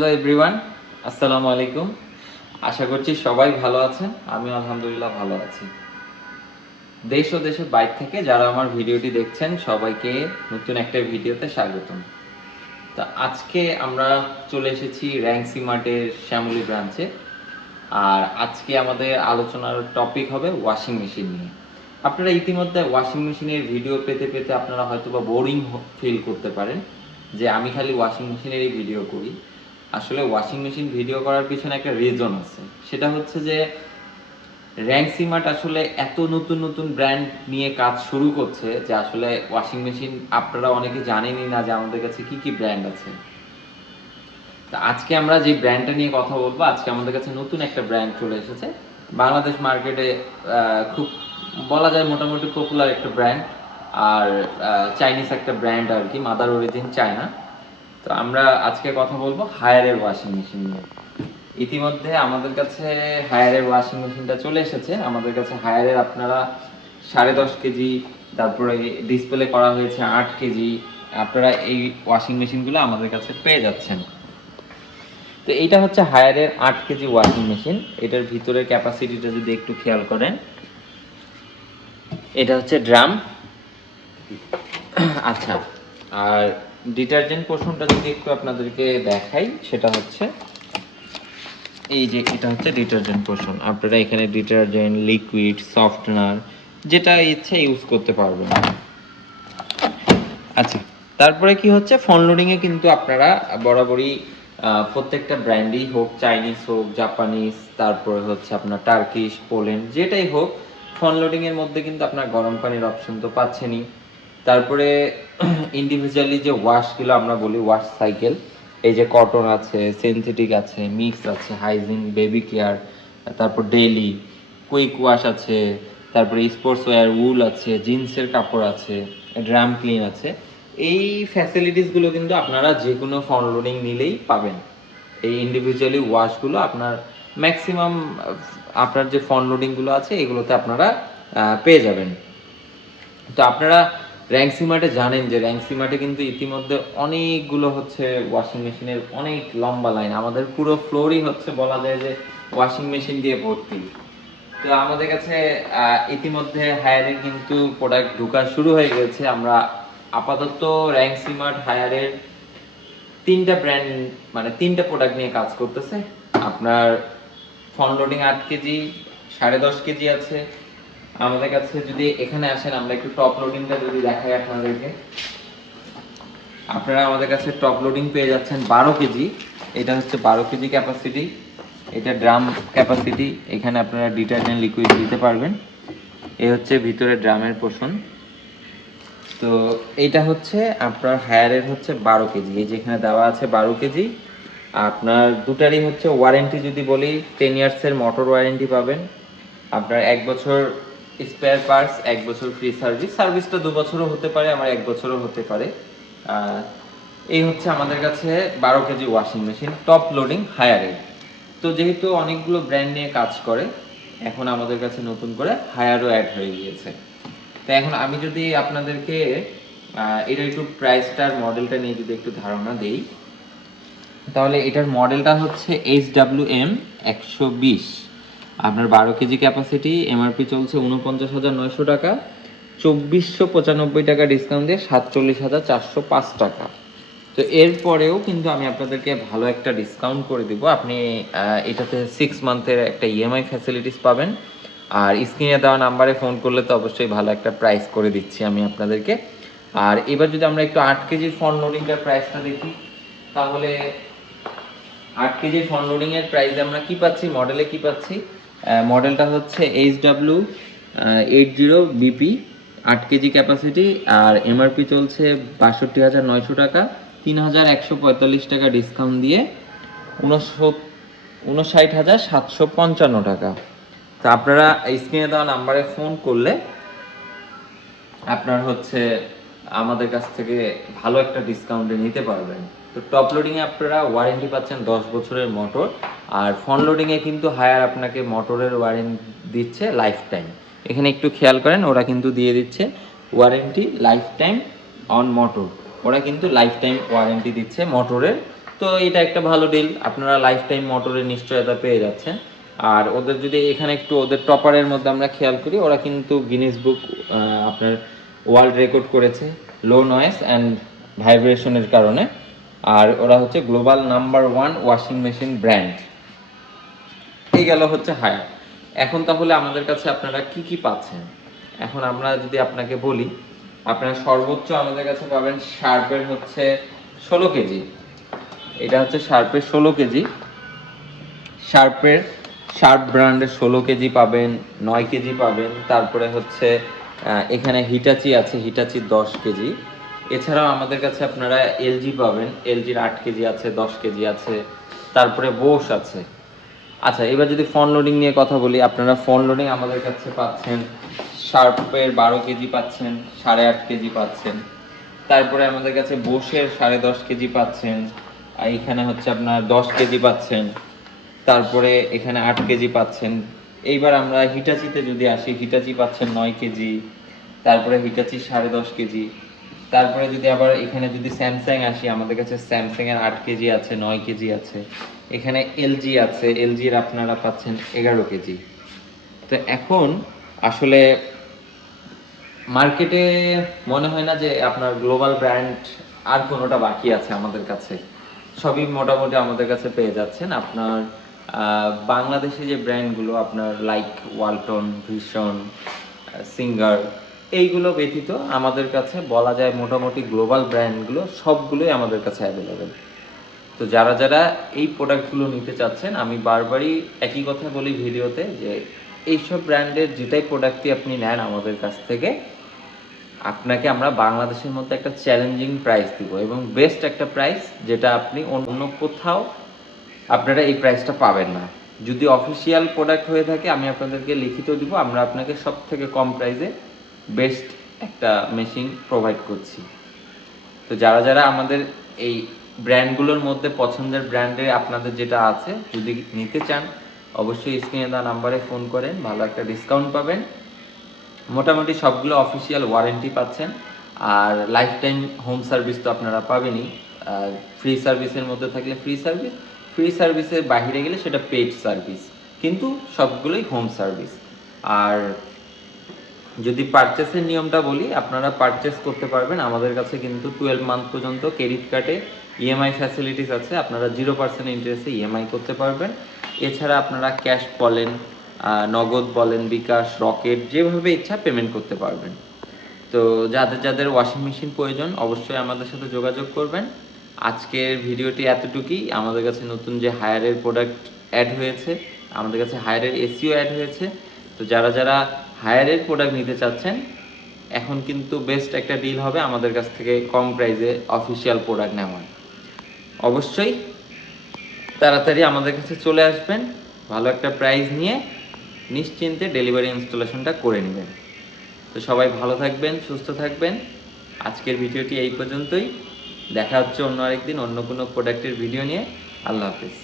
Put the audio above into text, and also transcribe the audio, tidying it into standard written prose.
Hello everyone, আসসালামু আলাইকুম। আশা করছি সবাই ভালো আছেন। আমি আলহামদুলিল্লাহ ভালো আছি। দেশ ও দেশের বাইরে থেকে যারা আমার ভিডিওটি দেখছেন সবাইকে নতুন একটা ভিডিওতে স্বাগতম। তো আজকে আমরা চলে এসেছি র্যাঙ্কসি মার্টের শ্যামলী ব্রাঞ্চে। আর আজকে আমাদের আলোচনার টপিক হবে ওয়াশিং মেশিন নিয়ে। আপনারা ইতিমধ্যে ওয়াশিং মেশিনের ভিডিও পেতে পেতে আপনারা হয়তোবা বোরিং ফিল করতে পারেন যে আমি খালি ওয়াশিং মেশিনেরই ভিডিও করি। আসলে ওয়াশিং মেশিন ভিডিও করার পিছনে একটা রিজন আছে। সেটা হচ্ছে যে র্যাঙ্কসি মার্ট আসলে এত নতুন নতুন ব্র্যান্ড নিয়ে কাজ শুরু করছে যে আসলে ওয়াশিং মেশিন আপনারা অনেকে জানেনই না যে আমাদের কাছে কি কি ব্র্যান্ড আছে। তো আজকে আমরা যে ব্র্যান্ডটা নিয়ে কথা বলবো, আজকে আমাদের কাছে নতুন একটা ব্র্যান্ড চলে এসেছে। বাংলাদেশ মার্কেটে খুব বলা যায় মোটামুটি পপুলার একটা ব্র্যান্ড। আর চাইনিজ একটা ব্র্যান্ড আর কি, মাদার অরিজিন চায়না। তো আমরা আজকে কথা বলবো হায়ারের ওয়াশিং মেশিন নিয়ে। ইতিমধ্যে আমাদের কাছে হায়ারের ওয়াশিং মেশিনটা চলে এসেছে। আমাদের কাছে হায়ারের আপনারা 10.5 কেজি, তারপরে ডিসপ্লে করা হয়েছে 8 কেজি, আপনারা এই ওয়াশিং মেশিনগুলো আমাদের কাছে পেয়ে যাচ্ছেন। তো এইটা হচ্ছে হায়ারের 8 কেজি ওয়াশিং মেশিন। এটার ভিতরের ক্যাপাসিটিটা যদি একটু খেয়াল করেন, এটা হচ্ছে ড্রাম। আচ্ছা, আর ডিটারজেন্ট পোর্শনটা যদি একটু আপনাদেরকে দেখাই, সেটা হচ্ছে এই যে এটা হচ্ছে ডিটারজেন্ট পোর্শন। আপনারা এখানে ডিটারজেন্ট, লিকুইড, সফটনার যেটা ইচ্ছে ইউজ করতে পারবেন। আচ্ছা, তারপরে কি হচ্ছে ফ্রন্ট লোডিং এ কিন্তু আপনারা বরাবরই প্রত্যেকটা ব্র্যান্ডই হোক, চাইনিজ হোক, জাপানিজ, তারপরে হচ্ছে আপনার টার্কিশ, পোল্যান্ড, যেটাই হোক, ফ্রন্ট লোডিং এর মধ্যে কিন্তু আপনার গরম পানির অপশন তো পাচ্ছেনই। তারপরে ইন্ডিভিজুয়ালি যে ওয়াশগুলো আমরা বলি ওয়াশ সাইকেল, এই যে কটন আছে, সিনথেটিক আছে, মিক্স আছে, হাইজিন, বেবি কেয়ার, তারপর ডেইলি, কুইক ওয়াশ আছে, তারপরে স্পোর্টস ওয়্যার, উল আছে, জিন্সের কাপড় আছে, ড্রাম ক্লিন আছে। এই ফ্যাসিলিটিসগুলো কিন্তু আপনারা যে কোনো ফ্রন্ট লোডিং নিলেই পাবেন। এই ইন্ডিভিজুয়ালি ওয়াশগুলো আপনার ম্যাক্সিমাম আপনার যে ফ্রন্ট লোডিংগুলো আছে এগুলোতে আপনারা পেয়ে যাবেন। তো আপনারা র্যাঙ্কসি মার্টে জানেন যে র্যাঙ্কসি মার্টে কিন্তু ইতিমধ্যে অনেকগুলো হচ্ছে ওয়াশিং মেশিনের অনেক লম্বা লাইন। আমাদের পুরো ফ্লোরই হচ্ছে বলা যায় যে ওয়াশিং মেশিন দিয়ে ভর্তি। তো আমাদের কাছে ইতিমধ্যে হায়ারের কিন্তু প্রোডাক্ট ঢোকা শুরু হয়ে গেছে। আমরা আপাতত র্যাঙ্কসি মার্ট হায়ারের তিনটা ব্র্যান্ড মানে তিনটা প্রোডাক্ট নিয়ে কাজ করতেছে। আপনার ফ্রন্ট লোডিং 8 কেজি, 10.5 কেজি আছে আমাদের কাছে। যদি এখানে আসেন আমরা একটু টপ লোডিংটা যদি দেখাই আপনাদেরকে, আপনারা আমাদের কাছে টপ লোডিং পেয়ে যাচ্ছেন 12 কেজি। এটা হচ্ছে 12 কেজি ক্যাপাসিটি, এটা ড্রাম ক্যাপাসিটি। এখানে আপনারা ডিটারজেন্ট, লিকুইড দিতে পারবেন। এই হচ্ছে ভিতরে ড্রামের পোর্শন। তো এইটা হচ্ছে আপনার হায়ারের হচ্ছে 12 কেজি, এই যেখানে দেওয়া আছে 12 কেজি। আপনার দুটারই হচ্ছে ওয়ারেন্টি যদি বলি 10 ইয়ার্সের মোটর ওয়ারেন্টি পাবেন। আপনার 1 বছর স্পেয়ার পার্টস, 1 বছর ফ্রি সার্ভিস। সার্ভিসটা 2 বছরও হতে পারে, আমার 1 বছরও হতে পারে। এই হচ্ছে আমাদের কাছে 12 KG washing machine top loading হায়ারের। তো যেহেতু অনেকগুলো ব্র্যান্ড নিয়ে কাজ করে, এখন আমাদের কাছে নতুন করে হায়ারও অ্যাড হয়ে গিয়েছে। তো এখন আমি যদি আপনাদেরকে এটার একটু প্রাইসটার মডেলটা নিয়ে যদি একটু ধারণা দেই, তাহলে এটার মডেলটা হচ্ছে HWM 120। আপনার 12 কেজি ক্যাপাসিটি, এমআরপি চলছে 49,900 টাকা, 2,495 টাকা ডিসকাউন্ট দিয়ে 47,405 টাকা। তো এরপরেও কিন্তু আমি আপনাদেরকে ভালো একটা ডিসকাউন্ট করে দিব। আপনি এটাতে 6 মান্থের একটা ইএমআই ফ্যাসিলিটিস পাবেন। আর স্ক্রিনে দেওয়া নাম্বারে ফোন করলে তো অবশ্যই ভালো একটা প্রাইস করে দিচ্ছি আমি আপনাদেরকে। আর এবার যদি আমরা একটু 8 কেজির ফ্রন্ট লোডিংটার প্রাইসটা দেখি, তাহলে 8 কেজির ফ্রন্ট লোডিং এর প্রাইসে আমরা কি পাচ্ছি, মডেলে কি পাচ্ছি। মডেলটা হচ্ছে HW80 BP, 8 কেজি ক্যাপাসিটি। আর এমআরপি চলছে 62,900 টাকা, 3,145 টাকা ডিসকাউন্ট দিয়ে 59,755 টাকা। তো আপনারা স্ক্রিনে দেওয়া নাম্বারে ফোন করলে আপনার হচ্ছে আমাদের কাছ থেকে ভালো একটা ডিসকাউন্টে নিতে পারবেন। তো টপ লোডিংয়ে আপনারা ওয়ারেন্টি পাচ্ছেন 10 বছরের মোটর। আর ফ্রন্ট লোডিংয়ে কিন্তু হায়ার আপনাকে মোটরের ওয়ারেন্টি দিচ্ছে লাইফ টাইম। এখানে একটু খেয়াল করেন, ওরা কিন্তু দিয়ে দিচ্ছে warranty life time on motor. ওরা কিন্তু লাইফ টাইম ওয়ারেন্টি দিচ্ছে মোটরের তো এটা একটা ভালো ডিল, আপনারা লাইফ টাইম মোটরের নিশ্চয়তা পেয়ে যাচ্ছেন। আর ওদের যদি এখানে একটু ওদের টপারের মধ্যে আমরা খেয়াল করি, ওরা কিন্তু গিনেস বুক আপনার ওয়ার্ল্ড রেকর্ড করেছে লো নয়েজ অ্যান্ড ভাইব্রেশনের কারণে। আর ওরা হচ্ছে global number 1 washing machine brand. এই গেল হচ্ছে হায়ার। এখন তাহলে আমাদের কাছে আপনারা কি কি পাচ্ছেন, এখন আমরা যদি আপনাকে বলি, আপনারা সর্বোচ্চ আমাদের কাছে পাবেন শার্পের হচ্ছে 16 কেজি। এটা হচ্ছে শার্পের 16 কেজি। শার্প ব্র্যান্ডের 16 কেজি পাবেন, 9 কেজি পাবেন। তারপরে হচ্ছে এখানে হিটাচি আছে, হিটাচি 10 কেজি। এছাড়াও আমাদের কাছে আপনারা এলজি পাবেন, এলজির 8 কেজি আছে, 10 কেজি আছে। তারপরে বোস আছে। আচ্ছা, এবার যদি ফ্রন্ট লোডিং নিয়ে কথা বলি, আপনারা ফ্রন্ট লোডিং আমাদের কাছে পাচ্ছেন শার্পের 12 কেজি পাচ্ছেন, 8.5 কেজি পাচ্ছেন। তারপরে আমাদের কাছে বোসের 10.5 কেজি পাচ্ছেন, আর এখানে হচ্ছে আপনার 10 কেজি পাচ্ছেন। তারপরে এখানে 8 কেজি পাচ্ছেন। এইবার আমরা হিটাচিতে যদি আসি, হিটাচি পাচ্ছেন 9 কেজি। তারপরে হিটাচি 10.5 কেজি। তারপরে যদি আবার এখানে যদি স্যামসাং আসি, আমাদের কাছে স্যামসাং এর 8 কেজি আছে, 9 কেজি আছে। এখানে এলজি আছে, এলজির আপনারা পাচ্ছেন 11 কেজি। তো এখন আসলে মার্কেটে মনে হয় না যে আপনার গ্লোবাল ব্র্যান্ড আর কোনোটা বাকি আছে আমাদের কাছে। সবই মোটামুটি আমাদের কাছে পেয়ে যাচ্ছেন। আপনার বাংলাদেশে যে ব্র্যান্ডগুলো আপনার লাইক ওয়ালটন, ভিশন, সিঙ্গার, এইগুলো ব্যতীত আমাদের কাছে বলা যায় মোটামুটি গ্লোবাল ব্র্যান্ডগুলো সবগুলোই আমাদের কাছে অ্যাভেলেবেল। তো যারা যারা এই প্রোডাক্টগুলো নিতে চাচ্ছেন, আমি বারবারই একই কথা বলি ভিডিওতে যে এইসব ব্র্যান্ডের যেটাই প্রোডাক্টই আপনি নেন আমাদের কাছ থেকে, আপনাকে আমরা বাংলাদেশের মধ্যে একটা চ্যালেঞ্জিং প্রাইস দিব এবং বেস্ট একটা প্রাইস, যেটা আপনি অন্য কোথাও আপনারা এই প্রাইসটা পাবেন না। যদি অফিসিয়াল প্রোডাক্ট হয়ে থাকে আমি আপনাদেরকে লিখিত দিব, আমরা আপনাকে সব থেকে কম প্রাইসে বেস্ট একটা মেশিন প্রোভাইড করছি। তো যারা যারা আমাদের এই ব্র্যান্ডগুলোর মধ্যে পছন্দের ব্র্যান্ডে আপনাদের যেটা আছে যদি নিতে চান, অবশ্যই স্ক্রিনে দেওয়া নাম্বারে ফোন করেন, ভালো একটা ডিসকাউন্ট পাবেন। মোটামুটি সবগুলো অফিসিয়াল ওয়ারেন্টি পাচ্ছেন, আর লাইফ টাইম হোম সার্ভিস তো আপনারা পাবেনই। ফ্রি সার্ভিসের মধ্যে থাকলে ফ্রি সার্ভিস, ফ্রি সার্ভিসের বাইরে গেলে সেটা পেইড সার্ভিস, কিন্তু সবগুলোই হোম সার্ভিস। আর যদি পারচেসের নিয়মটা বলি, আপনারা পারচেস করতে পারবেন আমাদের কাছে কিন্তু 12 মান্থ পর্যন্ত ক্রেডিট কার্ডে ইএমআই ফ্যাসিলিটিস আছে, আপনারা 0% ইন্টারেস্টে ইএমআই করতে পারবেন। এছাড়া আপনারা ক্যাশ বলেন, নগদ বলেন, বিকাশ, রকেট, যেভাবে ইচ্ছা পেমেন্ট করতে পারবেন। তো যাদের যাদের ওয়াশিং মেশিন প্রয়োজন অবশ্যই আমাদের সাথে যোগাযোগ করবেন। আজকের ভিডিওটি এতটুকুই। আমাদের কাছে নতুন যে হায়ারের প্রোডাক্ট অ্যাড হয়েছে, আমাদের কাছে হায়ারের এসিও অ্যাড হয়েছে। তো যারা যারা হায়ারের প্রোডাক্ট নিতে চাচ্ছেন, এখন কিন্তু বেস্ট একটা ডিল হবে আমাদের কাছ থেকে কম প্রাইসে অফিসিয়াল প্রোডাক্ট নেওয়ার। অবশ্যই তাড়াতাড়ি আমাদের কাছে চলে আসবেন, ভালো একটা প্রাইস নিয়ে নিশ্চিন্তে ডেলিভারি ইনস্টলেশনটা করে নেবেন। তো সবাই ভালো থাকবেন, সুস্থ থাকবেন। আজকের ভিডিওটি এই পর্যন্তই। দেখা হচ্ছে অন্য আরেকদিন অন্য কোনো প্রোডাক্টের ভিডিও নিয়ে। আল্লাহ হাফেজ।